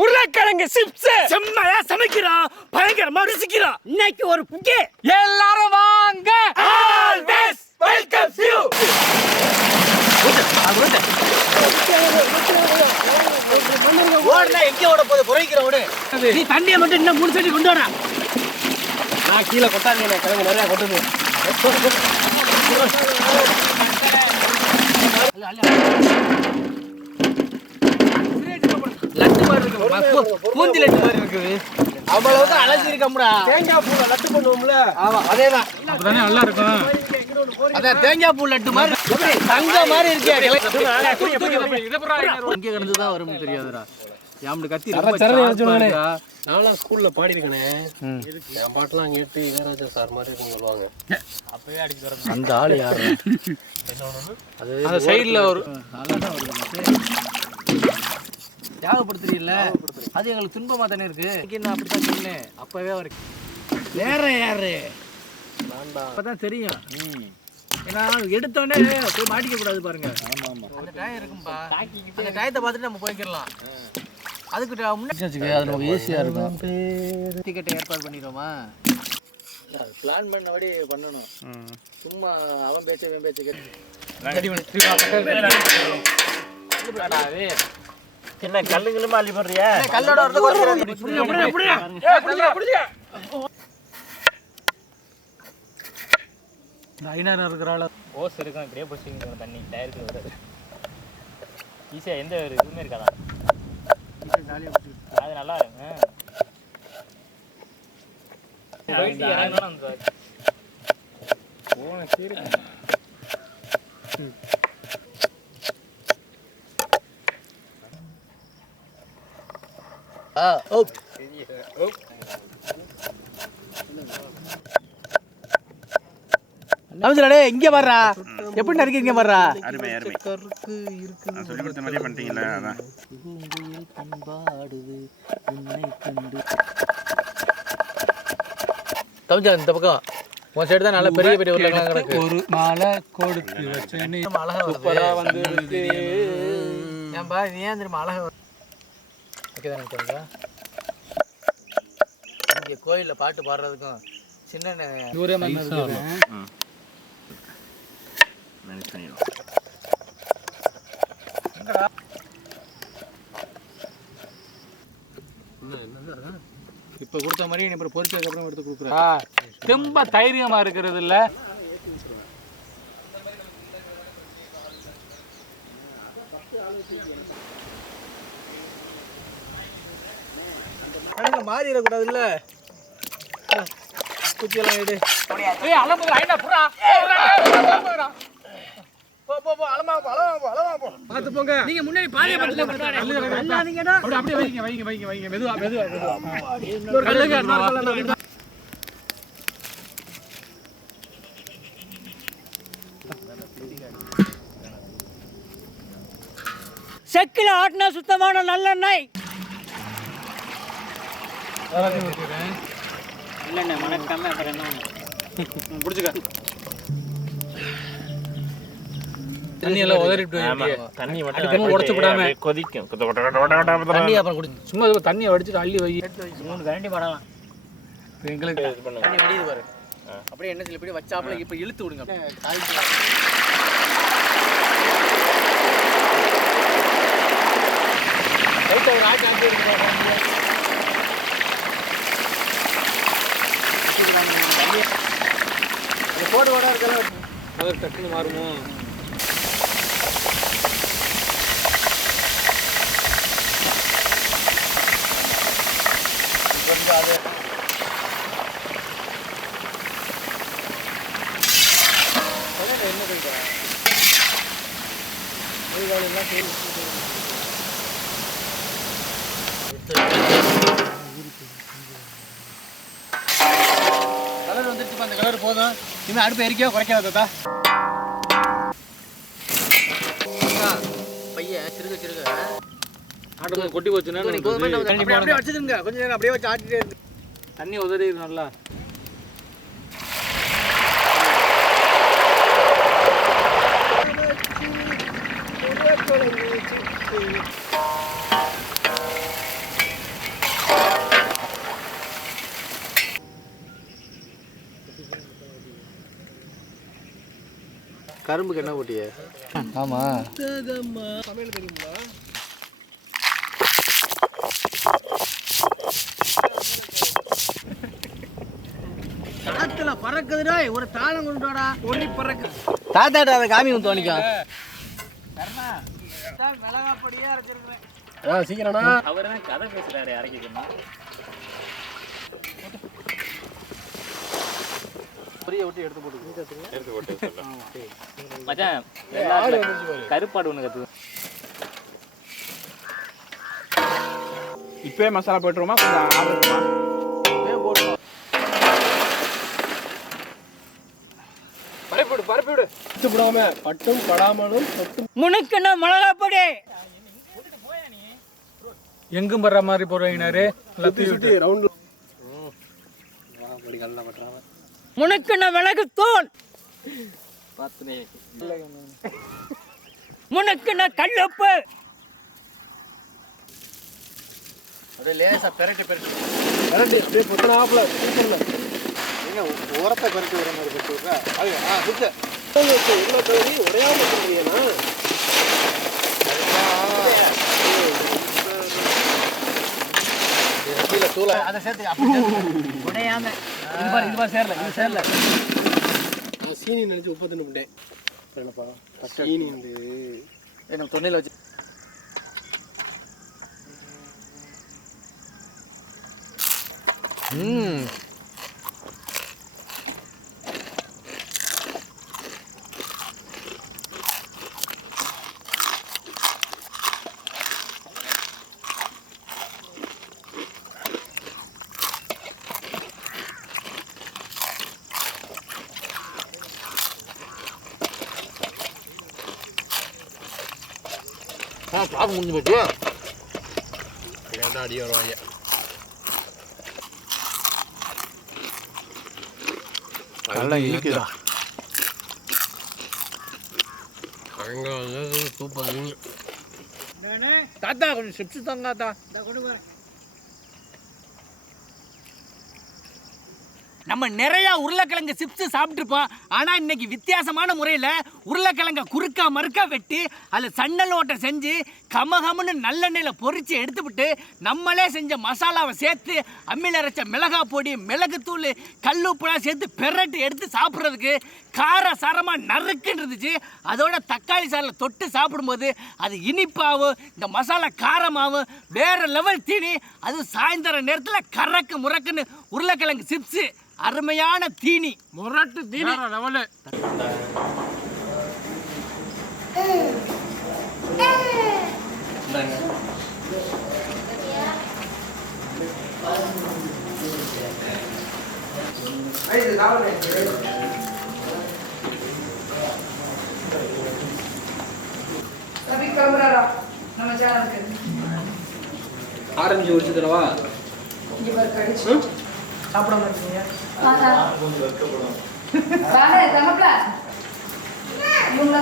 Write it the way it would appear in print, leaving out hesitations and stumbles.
உருளைக்கிழங்கு சிப்ஸ் செம்மையா சமைக்கிறோம், பயங்கரமா ருசிக்கிறோம். இன்னைக்கு ஒரு புகை எல்லாரும் வாங்க. Always welcomes you. ஓடுனா எங்க ஓட போகுது? புரைக்கிற ஓடு. நீ தண்ணியை மட்டும் இன்னும் 3 செடி கொண்டு வரா. நான் கீழே கொட்டாதீங்க, கிழங்கு நிறைய கொட்டுது. லட்டு மாதிரி இருக்கு, பூந்தி லட்டு மாதிரி இருக்குது. அவ்வளவுதான் அலசி இருக்கமுடா. தேங்காய் பூ லட்டு பண்ணுவோம்ல, ஆமா அதேதான். அப்பதானே நல்லா இருக்கும். அதான் தேங்காய் பூ லட்டு மாதிரி தங்க மாதிரி இருக்கு. இங்க கிடந்து தான் வரும்னு தெரியாதுடா. யாமுடு கத்தி நான்லாம் ஸ்கூல்ல பாடிருக்கேனே. என் பாட்டெல்லாம் கேட்டு இளையராஜா சார் மாதிரி இருக்குன்னு சொல்லுவாங்க. அப்பவே அடிச்சு வர அந்த ஆள் யாரு? அது அந்த சைடுல ஒரு நல்லா வருது. தியாகப்படுத்துறீல்ல, அது எங்களுக்கு துன்பமா தானே இருக்கு. நான் அப்படித்தான் சொன்னேன் அப்பவே அவருக்கு. வேற யாரு? அப்பதான் தெரியும். ஏன்னா எடுத்தோடனே போய் மாட்டிக்க கூடாது பாருங்க. அந்த டயம் இருக்கும்பா, அந்த டயத்தை பார்த்துட்டு நம்ம போய்க்கிடலாம். அதுக்கு முன்னாடி அது நமக்கு ஈஸியாக இருக்கும். டிக்கெட்டை ஏற்பாடு பண்ணிடுவோமா? பிளான் பண்ணபடி பண்ணணும். சும்மா அவன் பேச்சு இவன் பேச்சு கேட்டு என்ன கல்லுங்களும் அள்ளி போடுறியா? கல்லோட ஐநாறு இருக்கிறாள் ஓஸ் இருக்கும். இப்படியே பிடிச்சிங்க தண்ணி டயருக்கு வருது. ஈஸியாக எந்த ஒரு இதுவுமே இருக்காதான். அது நல்லா இருக்கும். இங்க வர்றா, எப்படி நறுக்கி இங்க வர்றா. கருக்கு இருக்கு சொல்லி கொடுத்த மாதிரியே பண்ணிட்டீங்களா? அதான் பண்பாடுது உன்னை கண்டு. தமிழா இந்த பக்கம் உன் சைடு தான் நல்ல பெரிய பெரிய உருளைக்கிழங்கு கிடக்கு. ஒரு மாலை கொடுத்து வச்சேன்னு அழகா வந்து ஏன்பா நீ ஏன் தெரியுமா அழகா ஓகே தானே தெரியுங்களா? இங்கே கோயிலில் பாட்டு பாடுறதுக்கும் சின்ன தூரே மண்ணு இப்ப கொடுத்த மாதிரி நீ பொரிச்சதுக்கு அப்புறம் எடுத்து கொடுக்குறேன். ரொம்ப தைரியமா இருக்கிறது இல்ல. மாறிடக்கூடாது இல்ல. குச்சியெல்லாம் எடு. நீங்க முன்னாடி பாதிய அப்படியே வைங்க மெதுவா. செக்கில ஆட்டினா சுத்தமான நல்லெண்ணெய். இல்லண்ணே மணக்காம அப்புறம் என்ன புடிச்சுக்க. தண்ணி எல்லாம் உதறிட்டு தண்ணி மட்டும் உடைச்சு விடாம கொதிக்கும். தண்ணி அப்புறம் குடிச்சு சும்மா தண்ணியை வடிச்சிட்டு அள்ளி வை. 3 கரண்டி படலாம். எங்களுக்கு தண்ணி வடியுது பாரு. அப்படியே என்ன சொல்லி இப்படி வச்சாப்புல இப்ப இழுத்து விடுங்க. போடு ஓட இருக்கலாம். அது டக்குன்னு மாறுமோ? அது என்ன போயிட்டேன் கலர் வந்துருச்சுப்பா. அந்த கலர் போதும். இனிமே அடுப்பு எரிக்கோ குறைக்காதா? பையன் சிறுக ஆட்டு கொட்டி போச்சுன்னா அப்படியே வச்சுதுங்க. கொஞ்சம் நேரம் அப்படியே வச்சு ஆட்டிட்டே இருக்கு. தண்ணி உதறி நல்லா. கரும்புக்கு என்ன போட்டியே? ஆமா சமையல் தெரியுமா? காத்துல பறக்குதுடா, ஒரு தாளம் கொண்டு வாடா. ஒளி பறக்கு. தாத்தாட்ட அதை காமி வந்து தோணிக்கும். மிளகாப்படியா இருக்கிறேன். சீக்கிரம்டா. அவர் தான் கதை பேசுறாரு அரைக்கணும். பொரிய விட்டு எடுத்து போட்டு. மச்சான் கருப்பாடு ஒன்று கற்றுது. இப்பவே மசாலா போட்டுருமா கொஞ்சம் ஆடுமா? போடுவோம். பரப்பி விடு. போடாம பட்டும் படாமலும் முனுக்குன்னா மிளகா பொடி. எங்கும் படுற மாதிரி போடுவீங்கனாரு சுத்தி ரவுண்ட். பொடி கல்ல பட்றாம. முனுக்குன்னா மிளகு தூள். பாத்துனே. முனுக்குன்னா கல்லுப்பு. அப்படியே லேசா பெரட்டி அப்படியே பொத்தனாப்ல ஏங்க ஓரத்தை பெரட்டி வர மாதிரி பெரட்டி விட்றா. புடிச்ச உள்ள கலரி உடையாம பண்றியனா? கீழ தூள அத சேர்த்து அப்படியே உடையாம. இது பாரு சேரல. நான் சீனி நினைச்சு உப்பு தின்னுட்டேன். என்னப்பா? சீனி வந்து என்ன தொண்டையில வச்சு சாப்பிட்டு முடிஞ்சு போச்சு. ஏன்டா அடி வருவாங்க. நல்லா இருக்குதா? சூப்பர். தாத்தா கொஞ்சம் சிப்ஸ் தாங்க தாத்தா. கொண்டு போறேன். நம்ம நிறைய உருளைக்கிழங்கு சிப்ஸ் சாப்பிட்டுருப்போம். ஆனால் இன்னைக்கு வித்தியாசமான முறையில் உருளைக்கிழங்க குறுக்கா மறுக்கா வெட்டி அதில் சன்னல் ஓட்டை செஞ்சு கமகமன்னு நல்லெண்ணெயில் பொரித்து எடுத்துவிட்டு நம்மளே செஞ்ச மசாலாவை சேர்த்து அம்மியில் அரைச்ச மிளகா பொடி, மிளகுத்தூள், கல்லுப்புலாம் சேர்த்து பெரட்டி எடுத்து சாப்பிட்றதுக்கு கார சாரமாக நறுக்குன்னு இருந்துச்சு. அதோட தக்காளி சாரில் தொட்டு சாப்பிடும்போது அது இனிப்பாகவும் இந்த மசாலா காரமாகவும் வேறு லெவல் தீனி. அதுவும் சாயந்தர நேரத்தில் கறக்கு முறக்குன்னு உருளைக்கிழங்கு சிப்ஸு அருமையான தீனி, முரட்டு தீனி. லெவலு. ஆரஞ்சு ஒழிச்சு தரவா? சாப்பிடாம இருக்கீங்க? வாங்க தங்கப்ல. இவங்க